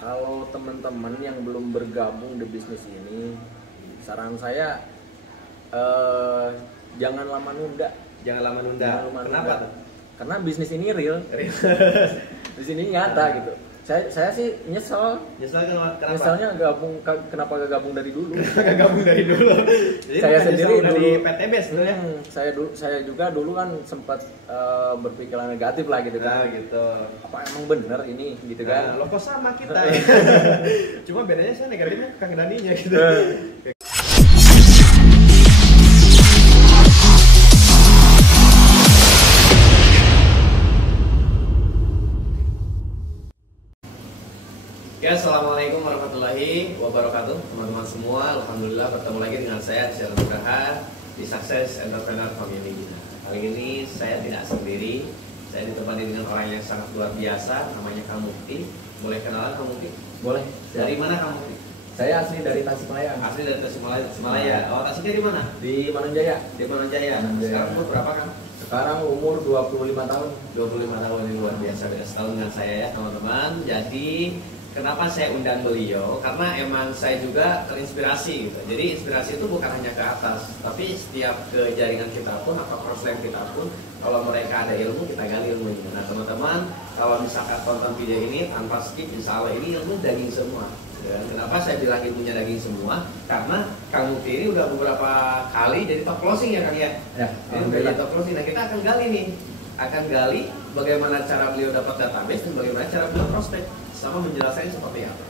Kalau teman-teman yang belum bergabung di bisnis ini, saran saya jangan lama nunda. Jangan lama nunda. Jangan lama Kenapa nunda. tuh? Karena bisnis ini real. Di sini nyata gitu. Saya sih nyesel. Nyesel kenapa? Nyeselnya kenapa gak gabung dari dulu? Gak gabung dari dulu. Jadi Saya sendiri dulu di PTB sebenarnya. Saya juga dulu kan sempat berpikiran negatif lah gitu kan. Nah, gitu. Apa emang bener ini gitu kan? Nah, lo kok sama kita ya. Cuma bedanya saya negatifnya Kang Daninya gitu. Ya, assalamualaikum warahmatullahi wabarakatuh, teman-teman semua. Alhamdulillah bertemu lagi dengan saya Syarul Nugraha di Sukses Entrepreneur Family. Kali ini saya tidak sendiri, saya ditemani dengan orang yang sangat luar biasa, namanya Kang Mukti. Boleh kenalan Kang Mukti? Boleh. Dari mana Kang Mukti? Saya asli dari Tasikmalaya. Asli dari Tasikmalaya. Oh, Tasiknya di mana? Di Mananjaya. Di Mananjaya. Sekarang umur berapa Kang? Sekarang umur 25 tahun. 25 tahun, ini luar biasa, beda setahun dengan saya ya teman-teman. Jadi kenapa saya undang beliau? Karena emang saya juga terinspirasi gitu. Jadi inspirasi itu bukan hanya ke atas, tapi setiap ke jaringan kita pun atau crossline kita pun, kalau mereka ada ilmu, kita gali ilmunya. Nah teman-teman, kalau misalkan tonton video ini tanpa skip, insya Allah ini ilmu daging semua. Dan kenapa saya bilang ilmunya daging semua? Karena Kang Mukti ini udah beberapa kali jadi top closing ya Kang ya? Ya, Ini udah jadi top closing. Nah kita akan gali nih, bagaimana cara beliau dapat database dan bagaimana cara beliau prospek, sama menjelaskan seperti apa.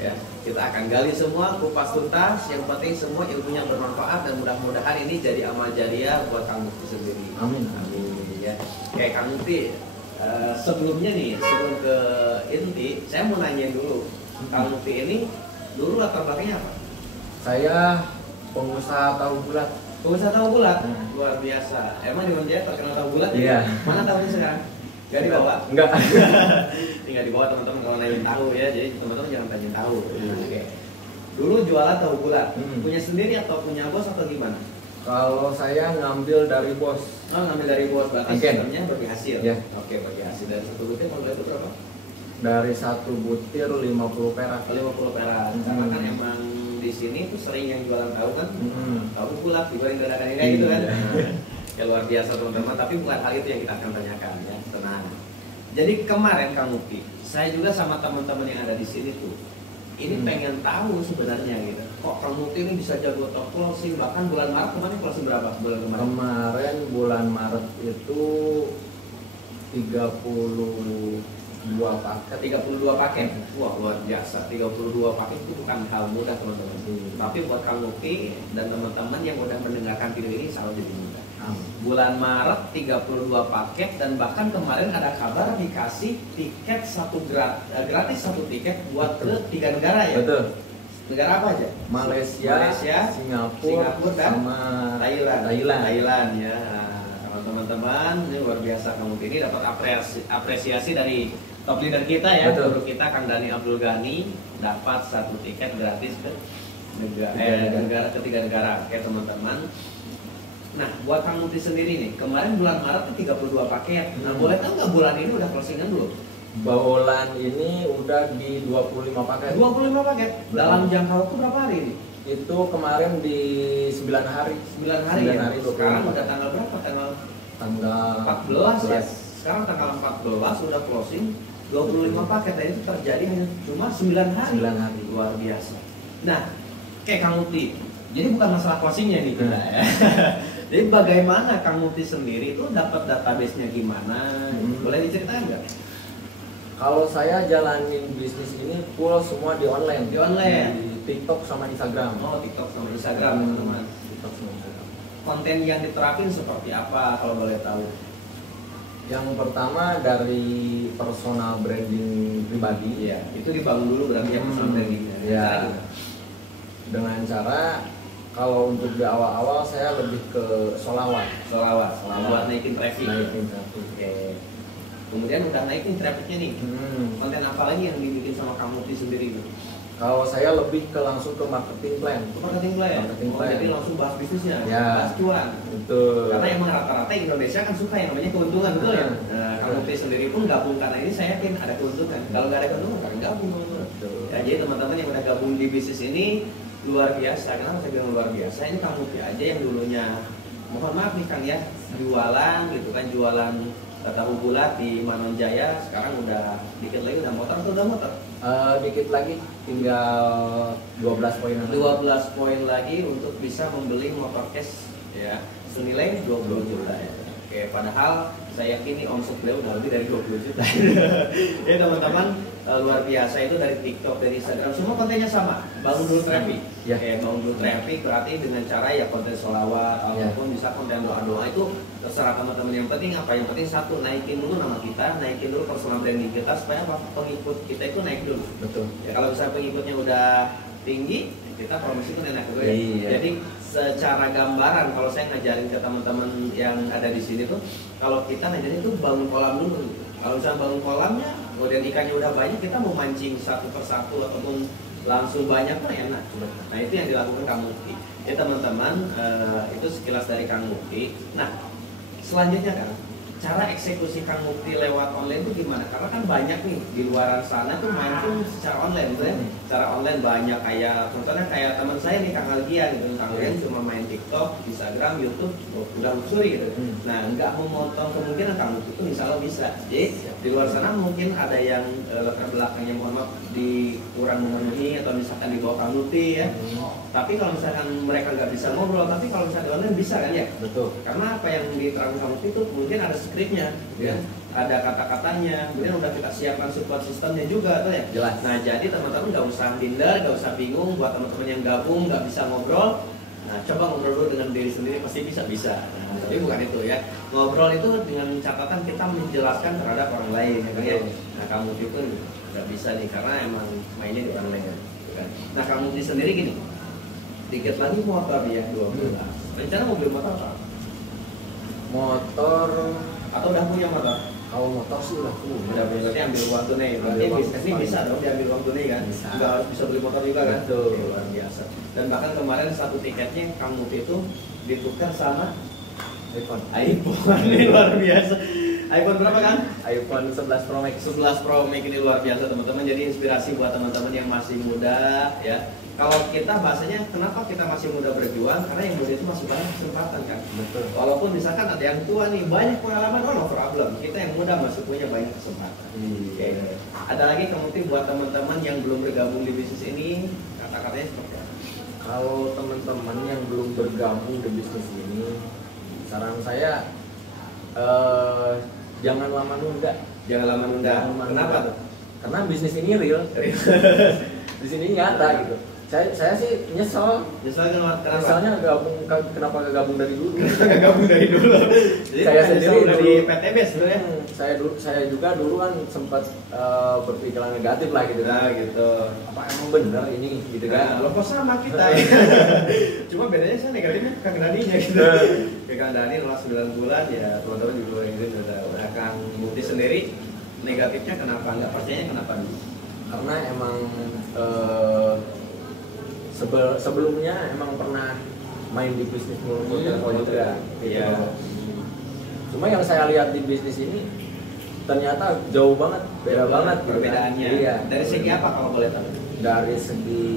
Ya, kita akan gali semua, kupas tuntas. Yang penting semua ilmunya bermanfaat dan mudah-mudahan ini jadi amal jariah buat Kang Mukti sendiri. Amin. Amin ya. Kayak Kang Mukti, sebelumnya nih, sebelum ke inti, saya mau nanya dulu. Kang Mukti ini dulu latar belakangnya apa? Saya pengusaha tahu bulat. Pengusaha tahu bulat, luar biasa. Emang di Manjaya terkenal tahu bulat? Iya. Mana tahunya sekarang? Gak dibawa? Enggak. Tinggal dibawa teman-teman kalau nanyain tahu ya. Jadi teman-teman jangan tanyain tahu. Oke. Dulu jualan tahu bulat. Punya sendiri atau punya bos atau gimana? Kalau saya ngambil dari bos. Oh, ngambil dari bos, berarti Oke. sistemnya bagi hasil. Iya. Oke, bagi hasil. Dari satu butir kalau itu berapa? Dari satu butir 50 perak. 50 perak. Karena kan emang di sini tuh sering yang jualan tahu kan, tahu bulat digoreng dadakan kayak gitu kan. Ya luar biasa teman-teman, tapi bukan hal itu yang kita akan tanyakan ya, tenang. Jadi kemarin Kang Mukti, saya juga sama teman-teman yang ada di sini tuh, ini pengen tahu sebenarnya gitu. Kok Kang Mukti ini bisa jago top closing, bahkan bulan Maret kemarin closing berapa bulan kemarin? Kemarin bulan Maret itu 32 paket. 32 paket. Wah, luar biasa. 32 paket itu bukan hal mudah, teman-teman. Tapi buat Kang Mukti dan teman-teman yang udah mendengarkan video ini selalu jadi mudah. Bulan Maret 32 paket, dan bahkan kemarin ada kabar dikasih tiket gratis satu tiket buat ke 3 negara ya. Betul. Negara apa aja? Malaysia, Singapura dan sama Thailand ya. Nah, teman-teman, ini luar biasa Kang Mukti ini dapat apresiasi dari top leader kita ya. Guru kita Kang Dani Abdul Ghani dapat satu tiket gratis ke negara ketiga negara. Oke teman-teman. Nah, buat Kang Mukti sendiri nih, kemarin bulan Maret itu 32 paket. Nah, boleh tahu nggak bulan ini udah closingan belum? Bulan ini udah di 25 paket. 25 paket. Dalam jangka waktu berapa hari ini? Itu kemarin di 9 hari. 9 hari ya. Sekarang udah tanggal berapa? Tanggal 14 ya. Sekarang tanggal 14 udah closing 25 paket, dan itu terjadi hanya cuma 9 hari. 9 hari. Luar biasa. Nah, kayak Kang Mukti, jadi bukan masalah closingnya nih kita ya. Jadi bagaimana Kang Mukti sendiri itu dapat database-nya gimana? Boleh diceritain nggak? Kalau saya jalanin bisnis ini full semua di online. Di online. Di TikTok sama Instagram. Oh, TikTok sama Instagram, teman-teman. TikTok sama Instagram. Konten yang diterapin seperti apa kalau boleh tahu? Yang pertama dari personal branding pribadi. Iya, itu dibangun dulu berarti ya personal brandingnya. Ya. Dengan cara kalau untuk di awal-awal saya lebih ke solawat buat naikin traffic. Oke. Kemudian udah naikin trafficnya nih. Konten apa lagi yang dibikin sama Kang Mukti sendiri? Kalau saya lebih ke langsung ke marketing plan. Marketing plan. Jadi langsung bahas bisnisnya, ya. bahas cuan. Betul. Karena emang rata-rata Indonesia kan suka yang namanya keuntungan, betul ya. Nah, Kang Mukti sendiri pun gabung karena ini saya yakin ada keuntungan. Kalau nggak ada keuntungan, kan gabung. Jadi teman-teman yang udah gabung di bisnis ini luar biasa. Kenapa saya bilang luar biasa? Ini Kang Mukti aja yang dulunya, mohon maaf nih Kang ya, jualan gitu kan, jualan tahu bulat di Manonjaya, sekarang udah dikit lagi udah motor atau udah motor? Dikit lagi, tinggal 12 poin. 12 poin lagi untuk bisa membeli motor cash ya, senilai 20 juta ya. Oke, padahal saya yakin nih omset beliau udah lebih dari 20 juta. Ya teman-teman, luar biasa. Itu dari TikTok, dari Instagram, semua kontennya sama. Bangun dulu traffic. Ya. Bangun dulu traffic berarti dengan cara ya konten sholawat ataupun bisa konten doa-doa, itu terserah teman-teman. Yang penting apa? Yang penting satu, naikin dulu nama kita, naikin dulu personal branding kita supaya apa? Pengikut kita itu naik dulu. Betul. Ya, kalau misalnya pengikutnya udah tinggi, kita promosi pun enak dulu ya. Iya. Jadi secara gambaran kalau saya ngajarin ke teman-teman yang ada di sini tuh, kalau kita ngajarin tuh bangun kolam dulu. Kalau misalnya bangun kolamnya, kemudian ikannya udah banyak, kita mau mancing satu persatu ataupun langsung banyak kan enak. Nah itu yang dilakukan Kang Mukti. Ya teman-teman, itu sekilas dari Kang Mukti. Nah selanjutnya kan, cara eksekusi Kang Mukti lewat online itu gimana? Karena kan banyak nih di luar sana tuh main pun secara online, gitu ya. Secara online banyak, kayak contohnya kayak teman saya nih Kang Algian gitu. Kang Algian cuma main TikTok, Instagram, YouTube, udah luxury gitu. Nah nggak memotong kemungkinan Kang Mukti itu misalnya bisa. Jadi di luar sana mungkin ada yang latar belakangnya mohon maaf kurang memenuhi atau misalkan di bawah Kang Mukti ya. Tapi kalau misalkan mereka nggak bisa ngobrol, tapi kalau misalkan di online bisa kan ya? Betul. Karena apa yang diterangkan Kang Mukti itu mungkin ada skripnya, ya, ada kata-katanya, kemudian udah kita siapkan support sistemnya juga, tuh ya. Jelas. Nah jadi teman-teman nggak usah minder, nggak usah bingung. Buat teman-teman yang gabung nggak bisa ngobrol, nah coba ngobrol dulu dengan diri sendiri, pasti bisa. Nah, tapi bukan itu ya. Ngobrol itu dengan catatan kita menjelaskan terhadap orang lain, ya kan ya. Nah Kang Mukti itu nggak bisa nih, karena emang mainnya di orang lain. Kan? Nah Kang Mukti sendiri gini, dikit lagi motor ya 12. Rencana mau beli motor apa? Motor, Atau udah punya motor? kalau motor sih udah full. Udah berarti ambil uang tunai. Berarti Ambil uang bisnis ini tunai. bisa dong diambil uang tunai kan? Bisa. Nggak harus bisa beli motor juga kan? Betul. Oke, luar biasa. Dan bahkan kemarin satu tiketnya Kang Mukti itu ditukar sama iPhone. iPhone. Ini luar biasa. iPhone berapa kan? iPhone 11 Pro Max. 11 Pro Max, ini luar biasa teman-teman. Jadi inspirasi buat teman-teman yang masih muda ya. Kalau kita bahasanya kenapa kita masih muda berjuang? Karena yang muda itu masih banyak kesempatan kan. Betul. Walaupun misalkan ada yang tua nih, banyak pengalaman, no problem. Kita yang muda masih punya banyak kesempatan. Oke. Ada lagi kemudian buat teman-teman yang belum bergabung di bisnis ini, kata-katanya seperti apa? Kalau teman-teman yang belum bergabung di bisnis ini, saran saya jangan lama nunda. Jangan lama nunda. Kenapa tuh? Karena bisnis ini real. Di sini nyata gitu. Saya sih nyesel. Nyesel kenapa? Misalnya kenapa gak gabung dari dulu? Nggak gabung dari dulu. Jadi Saya bukan sendiri nyesel dari dulu. PTB sebenarnya. Saya juga dulu kan sempat berpikiran negatif lah gitu Nah kan. gitu. Apa emang bener ini gitu kan? Loh kok sama kita ya? Cuma bedanya saya negatifnya ke Kang Daninya gitu. Ke Kang Dani setelah 9 bulan ya teman-teman di luar ini udah Kang Mukti sendiri negatifnya kenapa? Nggak percayanya kenapa dulu? Karena emang sebelumnya emang pernah main di bisnis telepon juga gitu. Iya. Cuma yang saya lihat di bisnis ini ternyata jauh banget, beda banget gitu kan. Perbedaannya. Iya. Dari segi apa kalau boleh tahu? Dari segi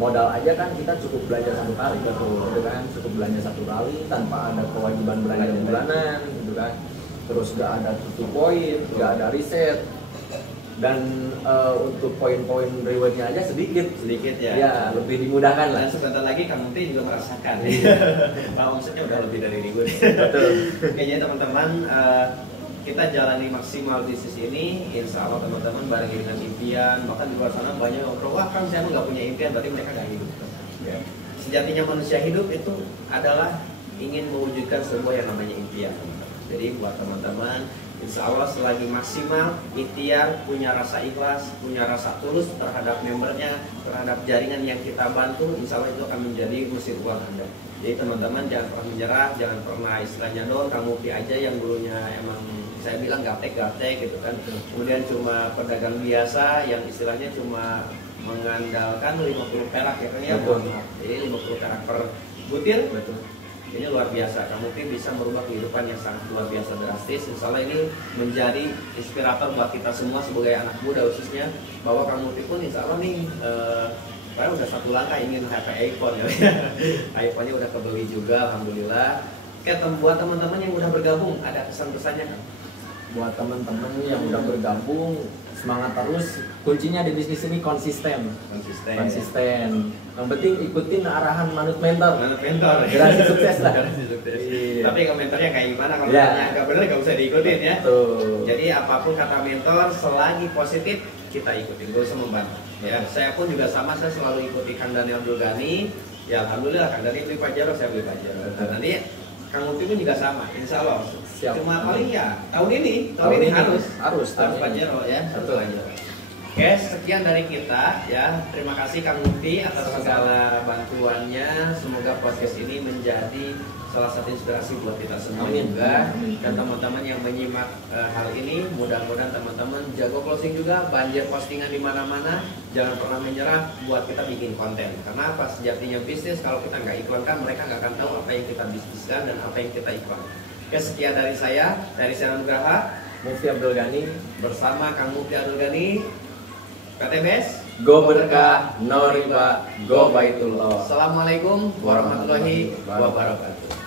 modal aja kan kita cukup belanja satu kali gitu kan, cukup belanja satu kali tanpa ada kewajiban belanja bulanan gitu kan. Terus gak ada tutup poin, gak ada riset, dan untuk poin-poin rewardnya aja sedikit Ya. ya, lebih dimudahkan lah. Dan sebentar lagi Kang Mukti juga merasakan. Nah, omsetnya udah lebih dari ribu. Betul. Kayaknya teman-teman kita jalani maksimal bisnis ini, insya Allah teman-teman barengi dengan impian. Bahkan di luar sana banyak yang wah kan saya nggak punya impian, berarti mereka nggak hidup. Ya. Sejatinya manusia hidup itu adalah ingin mewujudkan sebuah yang namanya impian. Jadi buat teman-teman, insya Allah selagi maksimal, ikhtiar, punya rasa ikhlas, punya rasa tulus terhadap membernya, terhadap jaringan yang kita bantu, insya Allah itu akan menjadi mesin uang Anda. Jadi teman-teman jangan pernah menyerah, jangan pernah istilahnya dong, Kang Mukti aja yang dulunya emang saya bilang gaptek gitu kan. Kemudian cuma pedagang biasa yang istilahnya cuma mengandalkan 50 perak ya kan ya. Betul. Jadi 50 perak per butir. Betul. ini luar biasa. Kang Mukti bisa merubah kehidupan yang sangat luar biasa drastis. Insya Allah ini menjadi inspirator buat kita semua sebagai anak muda khususnya, bahwa Kang Mukti pun insya Allah nih udah satu langkah ingin HP iPhone ya. iPhone-nya udah kebeli juga, alhamdulillah. Oke, buat teman-teman yang udah bergabung, ada pesan-pesannya kan? Buat teman-teman yang udah bergabung, semangat terus. Kuncinya di bisnis ini konsisten. Yang penting ikutin arahan manut mentor. Garansi sukses lah. Iya. Tapi komentarnya kayak gimana? Kalau ya, nggak benar nggak usah diikutin ya. Tuh. Jadi apapun kata mentor, selagi positif kita ikutin, gak usah membantah. Ya, saya pun juga sama, saya selalu ikuti Kang Daniel Abdul-Ghani. Ya alhamdulillah Kang Daniel beli Pajero, saya beli Pajero. Nanti Kang Mukti pun juga sama, insya Allah. Siap. Cuma paling ya tahun ini harus Pajero ya, harus Pajero. Oke, sekian dari kita ya. Terima kasih Kang Mukti atas segala bantuannya. Semoga podcast ini menjadi salah satu inspirasi buat kita semua juga. Dan teman-teman yang menyimak hal ini, mudah-mudahan teman-teman jago closing juga, banjir postingan di mana-mana. Jangan pernah menyerah buat kita bikin konten. Karena apa? Sejatinya bisnis kalau kita nggak iklankan, mereka nggak akan tahu apa yang kita bisniskan dan apa yang kita iklan. Oke, sekian dari saya, dari Sena Nugraha, Mufti Abdul Ghani bersama Kang Mukti Abdul Ghani. KTBS, Go berkah, no riba, go baitullah. Assalamualaikum warahmatullahi wabarakatuh.